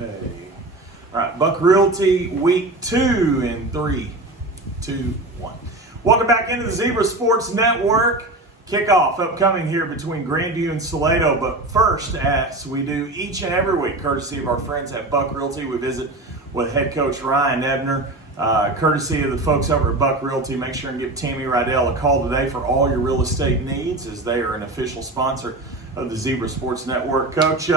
Okay. All right, Buck Realty Week 2 in 3, 2, 1. Welcome back into the Zebra Sports Network. Kickoff upcoming here between Grandview and Salado. But first, as we do each and every week, courtesy of our friends at Buck Realty, we visit with head coach Ryan Ebner. Courtesy of the folks over at Buck Realty, make sure and give Tammy Rydell a call today for all your real estate needs, as they are an official sponsor of the Zebra Sports Network. Coach,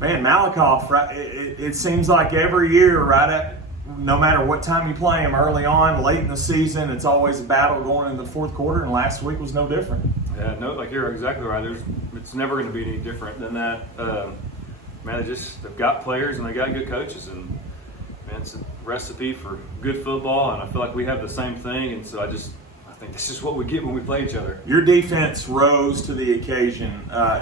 Malakoff, right, it seems like every year, no matter what time you play him, early on, late in the season, it's always a battle going into the fourth quarter, and last week was no different. Yeah, no, like you're exactly right. It's never going to be any different than that. They've got players and they got good coaches, and man, it's a recipe for good football, and I feel like we have the same thing, and so I think this is what we get when we play each other. Your defense rose to the occasion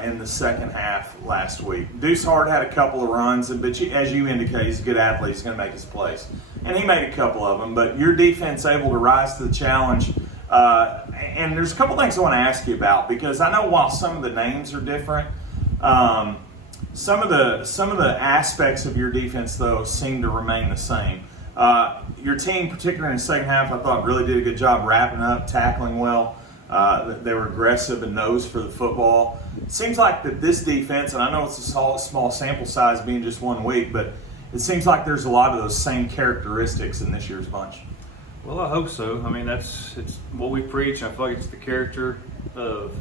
in the second half last week. Deuce Hart had a couple of runs, but as you indicate, he's a good athlete. He's going to make his plays. And he made a couple of them, but your defense able to rise to the challenge. And there's a couple things I want to ask you about, because I know while some of the names are different, some of the aspects of your defense, though, seem to remain the same. Your team, particularly in the second half, I thought really did a good job wrapping up, tackling well. They were aggressive and nose for the football. It seems like that this defense, and I know it's a small sample size being just 1 week, but it seems like there's a lot of those same characteristics in this year's bunch. Well, I hope so. I mean, it's what we preach. I feel like it's the character of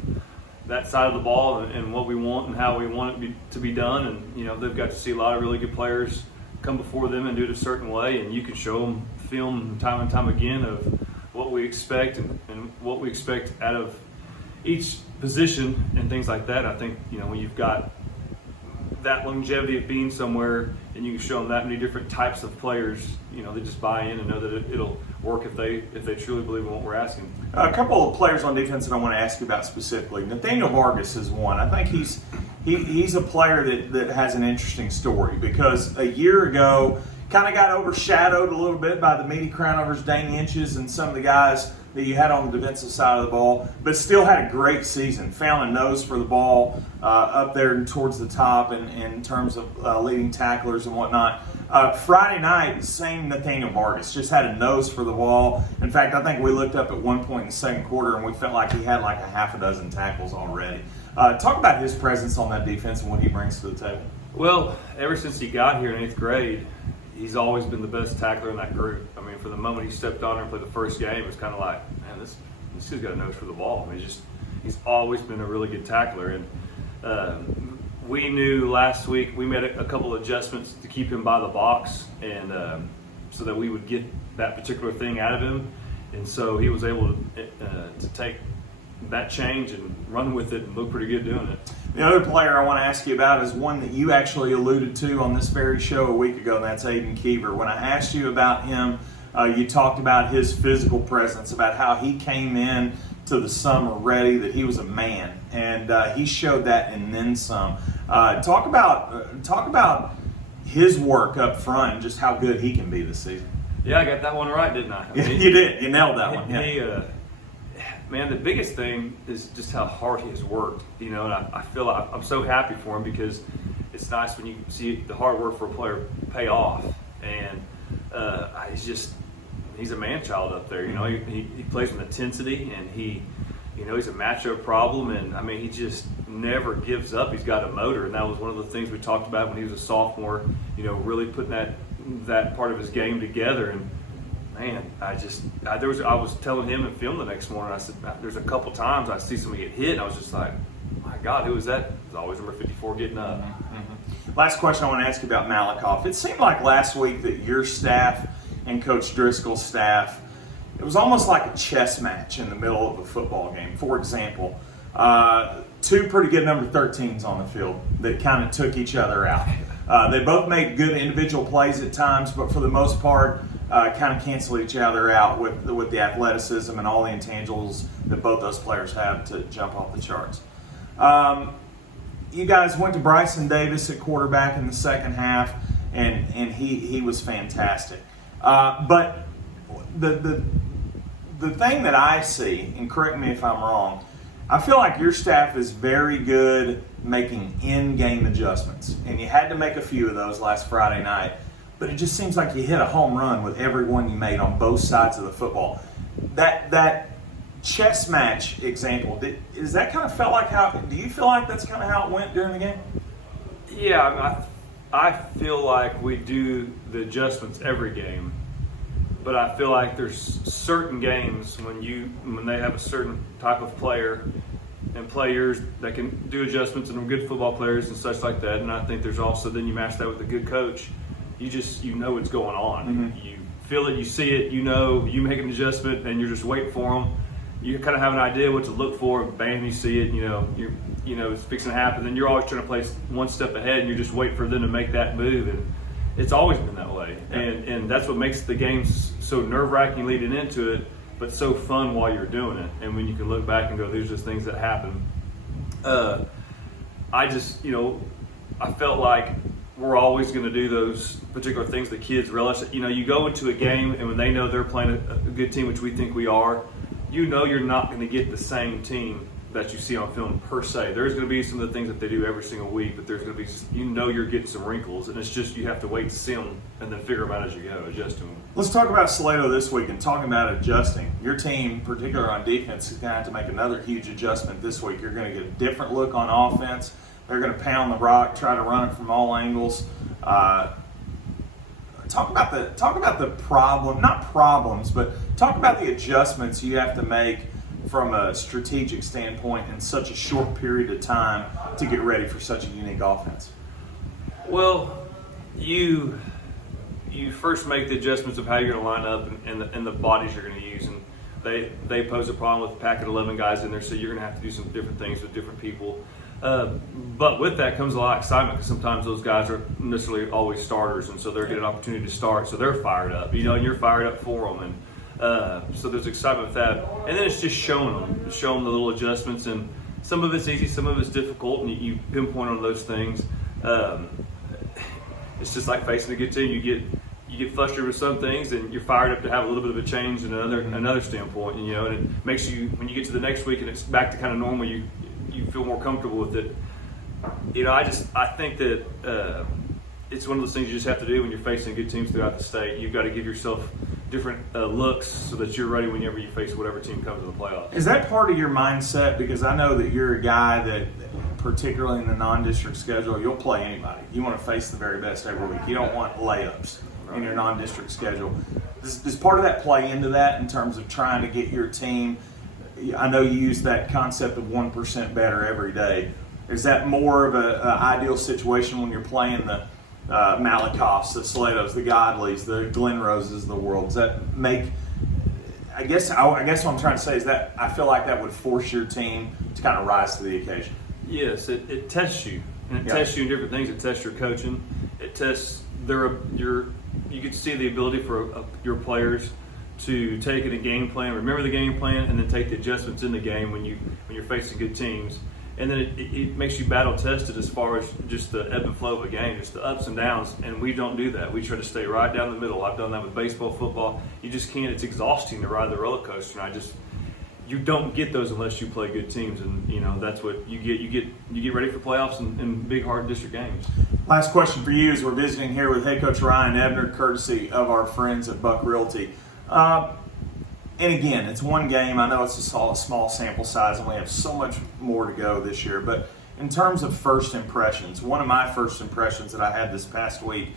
that side of the ball and what we want and how we want it to be done. And, they've got to see a lot of really good players come before them and do it a certain way, and you can show them film time and time again of what we expect and what we expect out of each position and things like that. I think, when you've got that longevity of being somewhere and you can show them that many different types of players, they just buy in and know that it'll work if they truly believe in what we're asking. A couple of players on defense that I want to ask you about specifically. Nathaniel Vargas is one. I think he's a player that has an interesting story, because a year ago kind of got overshadowed a little bit by the meaty Crownovers, Danny Inches, and some of the guys that you had on the defensive side of the ball, but still had a great season. Found a nose for the ball up there and towards the top in terms of leading tacklers and whatnot. Friday night, same Nathaniel Vargas, just had a nose for the ball. In fact, I think we looked up at one point in the second quarter and we felt like he had like a half a dozen tackles already. Talk about his presence on that defense and what he brings to the table. Well, ever since he got here in 8th grade, he's always been the best tackler in that group. I mean, from the moment he stepped on and played the first game, it was kind of like, man, this dude's got a nose for the ball. I mean, he's always been a really good tackler. And we knew last week we made a couple of adjustments to keep him by the box, and so that we would get that particular thing out of him. And so he was able to take that change and run with it and look pretty good doing it. The other player I want to ask you about is one that you actually alluded to on this very show a week ago, and that's Aiden Kiever. When I asked you about him, you talked about his physical presence, about how he came in to the summer ready, that he was a man, and he showed that and then some. Talk about his work up front and just how good he can be this season. Yeah, I got that one right, didn't I? You did. You nailed that one. Yeah. Man, the biggest thing is just how hard he has worked, and I feel like I'm so happy for him, because it's nice when you see the hard work for a player pay off, and he's a man-child up there, he plays with intensity, and he's a matchup problem, and I mean, he just never gives up. He's got a motor, and that was one of the things we talked about when he was a sophomore, really putting that part of his game together. And man, I was telling him in film the next morning, I said, there's a couple times I see somebody get hit, and I was just like, my God, who was that? It's always number 54 getting up. Mm-hmm. Last question I want to ask you about Malakoff. It seemed like last week that your staff and Coach Driscoll's staff, it was almost like a chess match in the middle of a football game. For example, two pretty good number 13s on the field that kind of took each other out. They both made good individual plays at times, but for the most part, kind of cancel each other out with the athleticism and all the intangibles that both those players have to jump off the charts. You guys went to Bryson Davis at quarterback in the second half, and he was fantastic. But the thing that I see, and correct me if I'm wrong, I feel like your staff is very good making in-game adjustments, and you had to make a few of those last Friday night, but it just seems like you hit a home run with every one you made on both sides of the football. That chess match example, is that kind of felt like how, do you feel like that's kind of how it went during the game? Yeah, I feel like we do the adjustments every game, but I feel like there's certain games when they have a certain type of player and players that can do adjustments and are good football players and such like that. And I think there's also, then you match that with a good coach, you know what's going on. Mm-hmm. You feel it, you see it, you make an adjustment and you're just waiting for them. You kind of have an idea what to look for, bam, you see it, it's fixing to happen. Then you're always trying to place one step ahead and you're just waiting for them to make that move. And it's always been that way. Yeah. And that's what makes the games so nerve-wracking leading into it, but so fun while you're doing it. And when you can look back and go, these are just things that happen. I felt like we're always going to do those particular things that kids relish. You go into a game and when they know they're playing a good team, which we think we are, you're not going to get the same team that you see on film per se. There's going to be some of the things that they do every single week, but there's going to be you're getting some wrinkles, and it's just you have to wait to see them and then figure them out as you go, adjust them. Let's talk about Salado this week and talking about adjusting. Your team, particularly on defense, is going to have to make another huge adjustment this week. You're going to get a different look on offense. They're going to pound the rock, try to run it from all angles. Talk about the problem, not problems, but talk about the adjustments you have to make from a strategic standpoint in such a short period of time to get ready for such a unique offense. Well, you first make the adjustments of how you're going to line up and the bodies you're going to use, and they pose a problem with a pack of 11 guys in there, so you're going to have to do some different things with different people. But with that comes a lot of excitement because sometimes those guys are necessarily always starters, and so they're getting an opportunity to start, so they're fired up, and you're fired up for them, and so there's excitement with that. And then it's just showing them the little adjustments, and some of it's easy, some of it's difficult, and you pinpoint on those things. It's just like facing a good team. You get frustrated with some things, and you're fired up to have a little bit of a change in another standpoint, and it makes you, when you get to the next week and it's back to kind of normal, you feel more comfortable with it. I think that it's one of those things you just have to do when you're facing good teams throughout the state. You've got to give yourself different looks so that you're ready whenever you face whatever team comes in the playoffs. Is that part of your mindset? Because I know that you're a guy that, particularly in the non-district schedule, you'll play anybody. You want to face the very best every week. You don't want layups in your non-district schedule. Does part of that play into that in terms of trying to get your team? I know you use that concept of 1% better every day. Is that more of an ideal situation when you're playing the Malikoffs, the Salados, the Godleys, the Glen Roses of the world? Does that make? I guess what I'm trying to say is that I feel like that would force your team to kind of rise to the occasion. Yes, it tests you, and it tests you in different things. It tests your coaching. It tests you get to see the ability for your players to take in a game plan, remember the game plan, and then take the adjustments in the game when you're facing good teams. And then it makes you battle tested as far as just the ebb and flow of a game, just the ups and downs. And we don't do that. We try to stay right down the middle. I've done that with baseball, football. You just can't. It's exhausting to ride the roller coaster. And you don't get those unless you play good teams. And that's what you get. You get ready for playoffs and big, hard district games. Last question for you as we're visiting here with head coach Ryan Ebner, courtesy of our friends at Buck Realty. And again, it's one game. I know it's a small sample size, and we have so much more to go this year. But in terms of first impressions, one of my first impressions that I had this past week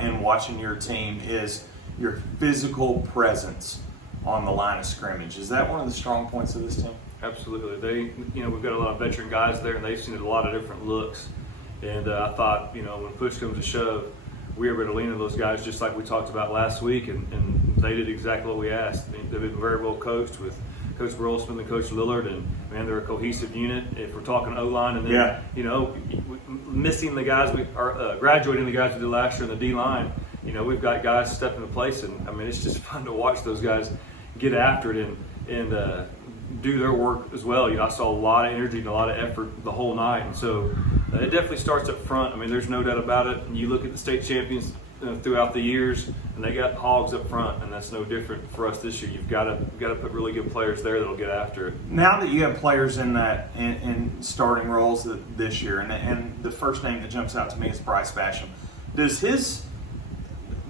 in watching your team is your physical presence on the line of scrimmage. Is that one of the strong points of this team? Absolutely. We've got a lot of veteran guys there, and they've seen a lot of different looks. And I thought, when push comes to shove, we were able to lean on those guys just like we talked about last week, and they did exactly what we asked. They've been very well coached with Coach Burlesman and Coach Lillard, and they're a cohesive unit. If we're talking O-line, and then missing the guys graduating the guys we did last year in the D-line, we've got guys stepping into place, and it's just fun to watch those guys get after it and do their work as well. I saw a lot of energy and a lot of effort the whole night, and so It definitely starts up front. I mean, there's no doubt about it. And you look at the state champions throughout the years, and they got hogs up front, and that's no different for us this year. You've got to put really good players there that'll get after it. Now that you have players in starting roles this year, and the first name that jumps out to me is Bryce Basham. Does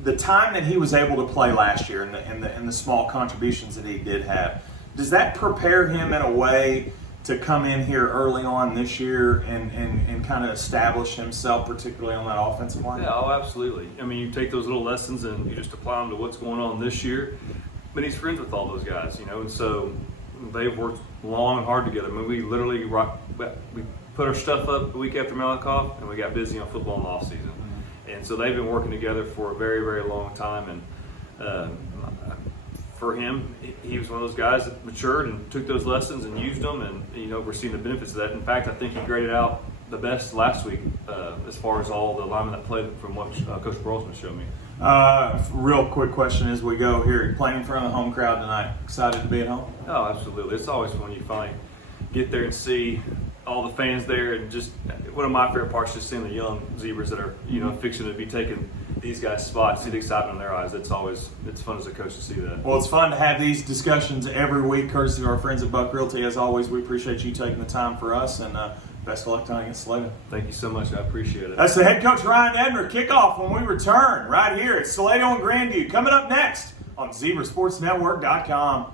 the time that he was able to play last year and the small contributions that he did have, does that prepare him in a way to come in here early on this year and kind of establish himself, particularly on that offensive line? Yeah, oh, absolutely. I mean, you take those little lessons and you just apply them to what's going on this year. But he's friends with all those guys, and so they've worked long and hard together. I mean, we literally we put our stuff up the week after Malakoff, and we got busy on football in the off season. And so they've been working together for a very, very long time. And for him, he was one of those guys that matured and took those lessons and used them. And, we're seeing the benefits of that. In fact, I think he graded out the best last week as far as all the linemen that played from what Coach Brosman showed me. Real quick question as we go here. You're playing in front of the home crowd tonight. Excited to be at home? Oh, absolutely. It's always when you finally get there and see all the fans there, and just one of my favorite parts is just seeing the young Zebras that are, fixing to be taking these guys' spots, see the excitement in their eyes. It's fun as a coach to see that. Well, it's fun to have these discussions every week, courtesy of our friends at Buck Realty. As always, we appreciate you taking the time for us, and best of luck tonight against Salado. Thank you so much. I appreciate it. That's the head coach, Ryan Ebner. Kickoff when we return right here at Salado and Grandview. Coming up next on ZebraSportsNetwork.com.